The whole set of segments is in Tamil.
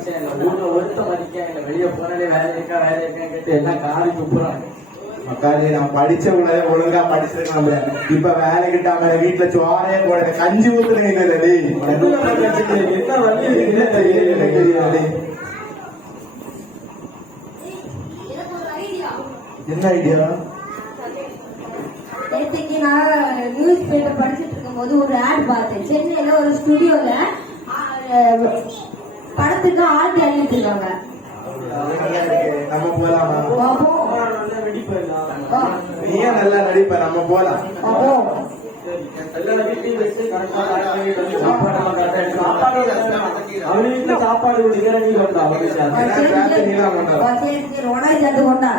மனுஷன் ஊர்ல ஒருத்த மதிக்க வெளியே போனாலே வேலை இருக்கா கேட்டு எல்லாம் காரி துப்புறாங்க. மக்காரி நான் படிச்ச உடனே ஒழுங்கா படிச்சிருக்கேன். இப்ப வேலை கிட்டாம வீட்டுல சோறையே போட கஞ்சி ஊத்துறேன். என்ன வழி தெரியல. என்ன ஐடியா? நேற்றுக்கு நான் நியூஸ் பேப்பர் படிச்சுட்டு இருக்கும் போது ஒரு ஆட் பார்த்தேன். சென்னையில ஒரு ஸ்டுடியோல படத்துக்கு ஆள் தேடிட்டு இருக்காங்க. நம்ம போலாமா? நீயே நல்லா நடிப்ப, நம்ம போலாம். சாப்பாடு கொண்டா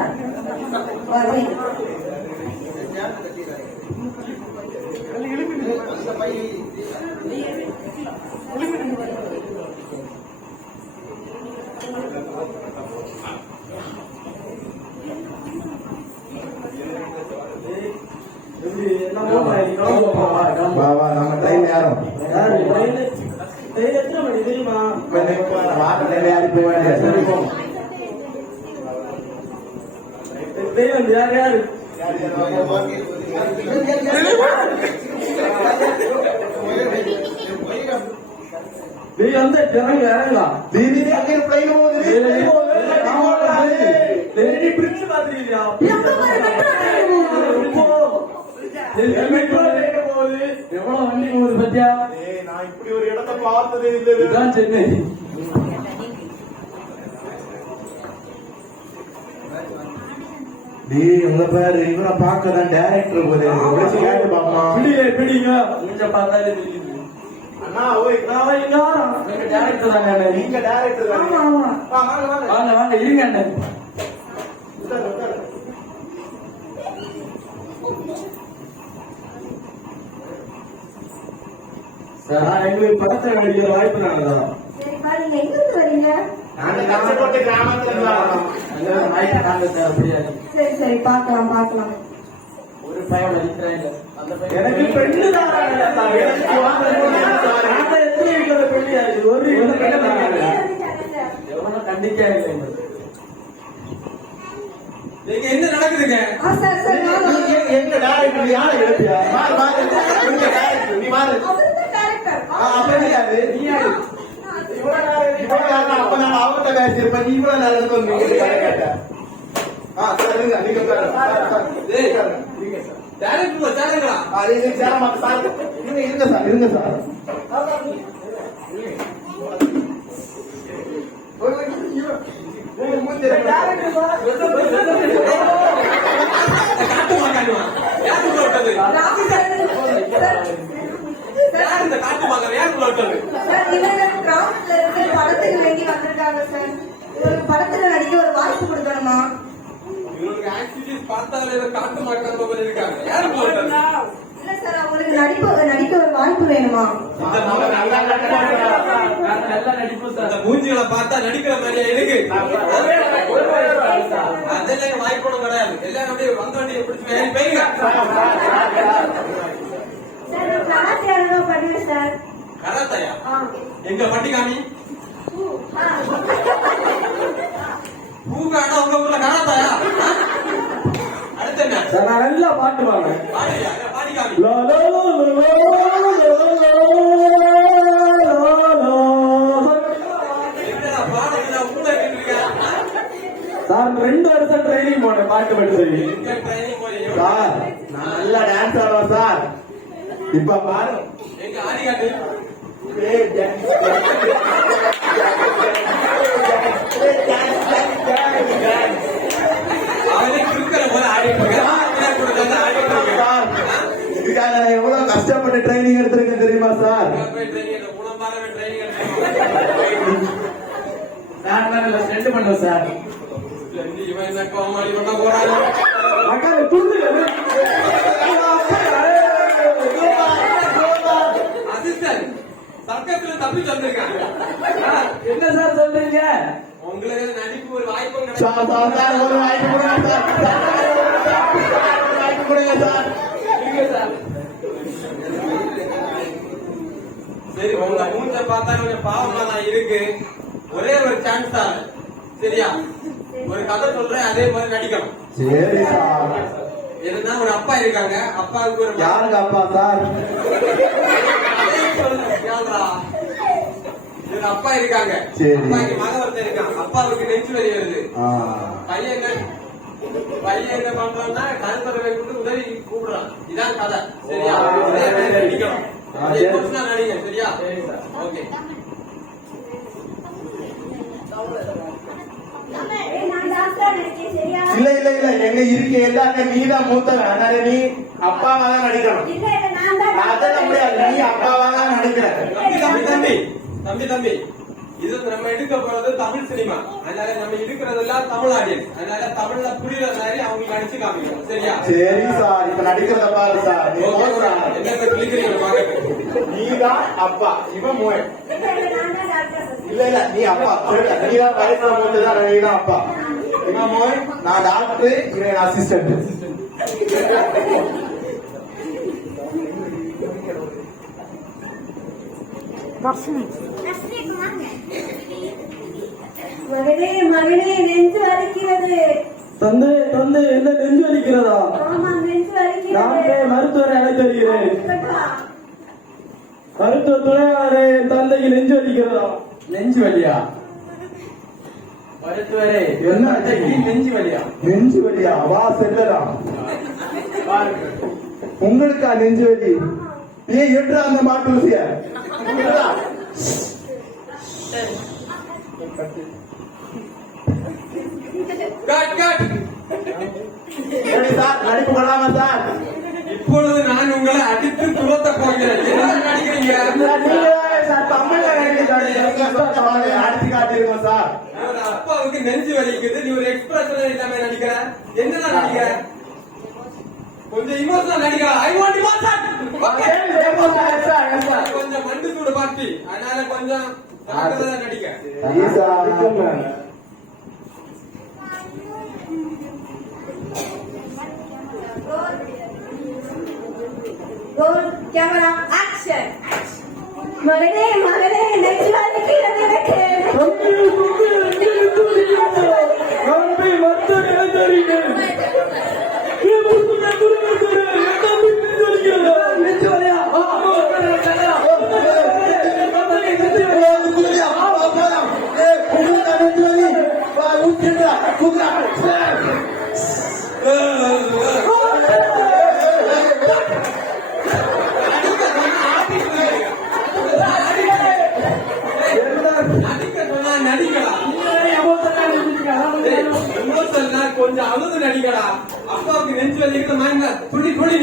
நம்ம ட்ரெயின் யாரும் தெரியுமா? யாரு போவாங்க? யார் யாரு நீ வந்து ஜனங்க இறங்கலாம். எவ்வளவு வண்டி போகுது பத்தியா? நான் இப்படி ஒரு இடத்தை பார்த்ததே இல்லை. சென்னை உங்க பேரு இவரை பார்க்கதான் டைரக்டர் பிடிங்க கொஞ்சம் பார்த்தாலே தெரியுது. அண்ணா ஓய் டைரக்டர் தாங்க. நீங்க டைரக்டர் வாங்க வாங்க இருங்க அண்ணன். சார் எங்களுக்கு படத்தை நடிக்கிற வாய்ப்பு நாங்க தரோம். சரி சரி பார்க்கலாம் பார்க்கலாம். ஒரு பையன் நடிக்கிறாங்க. எனக்கு பெண்ணு கண்டிக்கா இல்லை. நீங்க என்ன நடக்குதுங்க? எங்க டைரக்டர் யாரை எடுப்பியா? நீ மாறு. அப்ப நான் அவர்கிட்ட பேசிருப்பேன். நீ இவ்வளவு நல்லது கேட்ட. இருங்க சார். படத்துல நடிக்க ஒரு வாய்ப்பு கொடுக்கணுமா? இல்ல சார், அவங்களுக்கு நடிக்க ஒரு வாய்ப்பு வேணுமா? மூஞ்சிகளை பார்த்தா நடிக்கிற மாதிரியா இருக்கு. அதெல்லாம் வாய்ப்பு கிடையாது. எல்லாம் அப்படியே வந்த வண்டியை பிடிச்சி போயிருங்க. கராத்தையா? எங்க பட்டிகாமி பூகானா உங்க ஊர்ல கராத்தாயா? அடுத்த என்ன? நான் நல்லா பாட்டு வாங்க. சார் 2 வருஷம் ட்ரைனிங் போனேன் பாட்டு படிச்சு. சார் நான் நல்லா டான்ஸ் ஆடுவேன் சார். இப்ப பாரு எங்க ஆடி காட்டு. இதுக்காக நான் எவ்வளவு கஷ்டப்பட்டு ட்ரைனிங் எடுத்திருக்கேன் தெரியுமா சார்? நான் சென்ட் பண்ணேன் சார். சர்க்கத்துல தப்பி வந்திருக்காங்க. என்ன சார் சொல்றீங்க? உங்களுக்கு நடிப்பு ஒரு வாய்ப்பு ஒரு வாய்ப்பு கொடுங்க சார். சரி, உங்க மூஞ்ச பார்த்தா கொஞ்சம் பாவமா தான் இருக்கு. ஒரே ஒரு சான்ஸ் தான். சரியா? ஒரு கதை சொல்றேன், அதே மாதிரி நடிக்கணும். சரி சார். என்னன்னா ஒரு அப்பா இருக்காங்க, அப்பாவுக்கு ஒரு யாருங்க அப்பா சார்? ஒரு அப்பா இருக்காங்க, சரி. அப்பாவுக்கு மகன் ஒருத்தர் இருக்கான், அப்பாவுக்கு நெஞ்சு வலி வருது. பையன் என்ன பண்றான்னா கருத்தரவை கொண்டு உதவி கூப்பிடுறான். இதான் கதை. சரியா? இதே மாதிரி நடிக்கணும். அதே எமோஷனலா நடிங்க. சரியா? ஓகே. நான் டாக்டர் நினைக்கிறேன். சரியா? இல்ல இல்ல இல்ல, எங்க இருக்க எல்லாருமே நீதான் மூத்தவன். அதனால நீ அப்பாவா தான் நடிக்கணும். இல்ல இல்ல நான் தான் அதெல்லாம் முடியாது, நீ அப்பாவா தான் நடிக்கிற. தம்பி இது நம்ம எடுக்க போறது தமிழ் சினிமா. அதனால நம்ம இருக்கிறதெல்லாம் தமிழ் ஆடியன்ஸ். அதனால தமிழ்ல புரியுற மாதிரி அவங்களுக்கு நடிச்சு காமிக்கணும். சரியா? சரி சார், இப்ப நடிக்கிறத பாரு சார். நீ என்ன கிளிக்கிறீங்க பாருங்க. நீதான் அப்பா, இவன் மோய். இல்ல இல்ல நான் தான் டாக்டர். இல்ல இல்ல, நீ அப்பா. நீதான் வயசுல மூத்ததான், நீதான் அப்பா. இவன் மோய், நான் டாக்டர், இவன் அசிஸ்டன்ட். மகனே மகனே நெஞ்சு வலிக்கிறது. தந்தை தந்தை என்ன நெஞ்சு வலிக்கிறதா? ஆமா நெஞ்சு வலிக்கிறது. நான் மருத்துவரை அழைத்து வருகிறேன். இருக்கட்டா. மருத்துவ துணையாளரே, தந்தைக்கு நெஞ்சு வலிக்கிறதா? நெஞ்சு வலியா? மருத்துவரே, என்ன தந்தைக்கு நெஞ்சு வலியா? நெஞ்சு வலியா? வா செல்லலாம். பாருங்க. உங்களுக்கா நெஞ்சு வலி? ஏன் ஏற்றா அந்த மாட்டு ஊசிய? சார், நடிப்பு பண்ணாம சார். இப்பொழுது நான் உங்களை அடித்து துரத்த போகிறேன். என்ன நடிக்கிறீங்க? சார், தமிழ்ல அடிச்சு காட்டிருக்கோம் சார். அப்பாவுக்கு நெஞ்சு வலிக்குது, நீ ஒரு எக்ஸ்பிரஷன் இல்லாம நடிக்கிற. என்னதான் நடிக்கிற? கொஞ்சம் இமோஷனல் நடிக்கிறா. I want emotion. கொஞ்சம் மண்டு சூடு பாட்டி, அதனால கொஞ்சம் நடிக்க. Roll camera action. மகனே மகனே நெஞ்சு வலிக்கிறது எனக்கு. கொஞ்சம் அழுது நடிக்கடா. அப்பாவுக்கு நெஞ்சு வலிக்கிற துள்ளி துள்ளி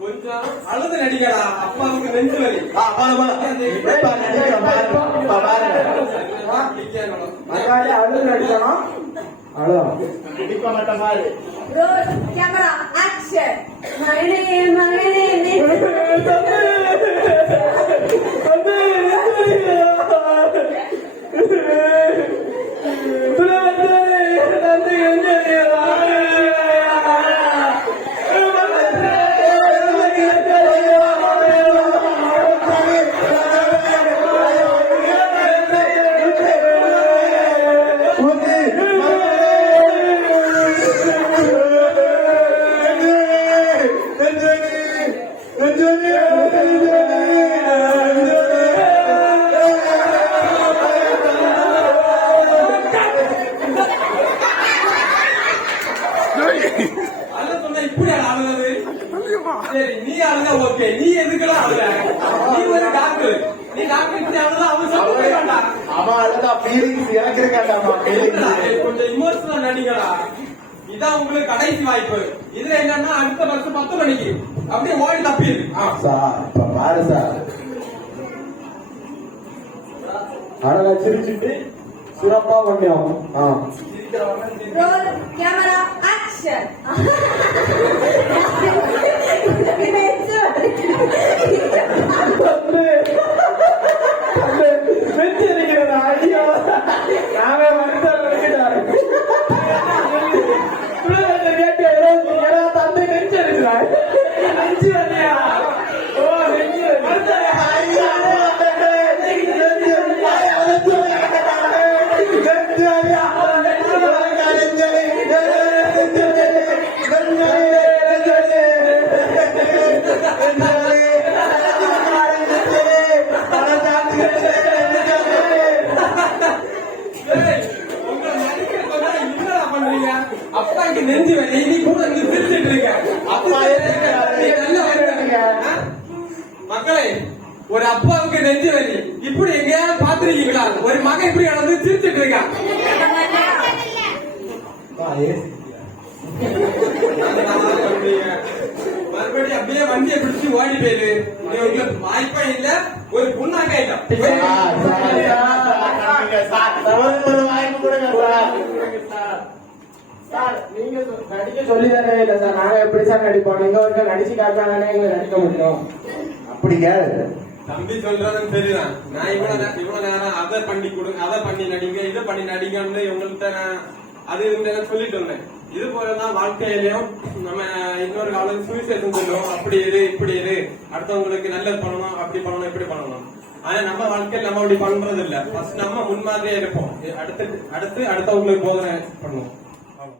கொஞ்சம் அழுது நடிக்கடா. அப்பாவுக்கு நெஞ்சு வலி. அழுது நடிக்கணும். நடிப்ப மாட்டேன் பாரு. Role camera action. மகனே மகனே நெஞ்சு சரி, நீ அழுத ஓகே. நீ எதுக்கெல்லாம் அழுத? நீ ஒரு டாக்டர். நீ டாக்டர் இப்படி அழுத அவன் சொல்ல வேண்டாம். அவன் அழுதா ஃபீலிங்ஸ் எனக்கு இருக்காண்டாமா. கொஞ்சம் இமோஷனல் நடிகடா. இதான் உங்களுக்கு கடைசி வாய்ப்பு. இதுல என்னன்னா அடுத்த வருஷம் 10 மணிக்கு அப்படியே ஓடி தப்பிடு. சார், இப்ப பாரு சார். அழகா சிரிச்சுட்டு சிறப்பா பண்ணியாகும். Role camera action. தந்தை நெஞ்சு ஒரு அப்பாவுக்கு நெஞ்சு வலி இப்படி எங்கேயாவது பாத்துருக்கீங்களா? ஒரு மகன் இப்படி நடந்து சிரிச்சுட்டு இருக்கான். மறுபடியும் அப்படியே வண்டியை பிடிச்சு ஓடி போயிரு. உங்களுக்கு வாய்ப்பா இல்ல, ஒரு புண்ணாக்கா இல்ல. ஒரு வாய்ப்பு கொடுங்க சார். நீங்க நடிக்க சொல்லி தரவே இல்ல சார். நாங்க எப்படி சார் நடிப்போம்? நீங்க ஒரு நடிச்சு காட்டாதானே எங்களை நடிக்க முடியும். அப்படி கேளு. தம்பி சொல்றதும் சரிதான். நான் இவ்வளவு நேரம் அதை பண்ணி கொடுங்க, அதை பண்ணி நடிங்க, இதை பண்ணி நடிங்கன்னு இவங்கள்ட்ட நான் அது இதுன்னு சொல்லிட்டு இருந்தேன். இது போலதான் வாழ்க்கையிலயும் நம்ம இன்னொரு காலம் சுவிசேஷம் சொல்லுவோம். அப்படி இரு, இப்படி இரு, அடுத்தவங்களுக்கு நல்லது பண்ணணும், அப்படி பண்ணணும், இப்படி பண்ணணும். ஆனா நம்ம வாழ்க்கையில் நம்ம அப்படி பண்றது இல்ல. ஃபர்ஸ்ட் நம்ம முன்மாதிரியா இருப்போம். அடுத்து அடுத்தவங்களுக்கு போதனை பண்ணுவோம்.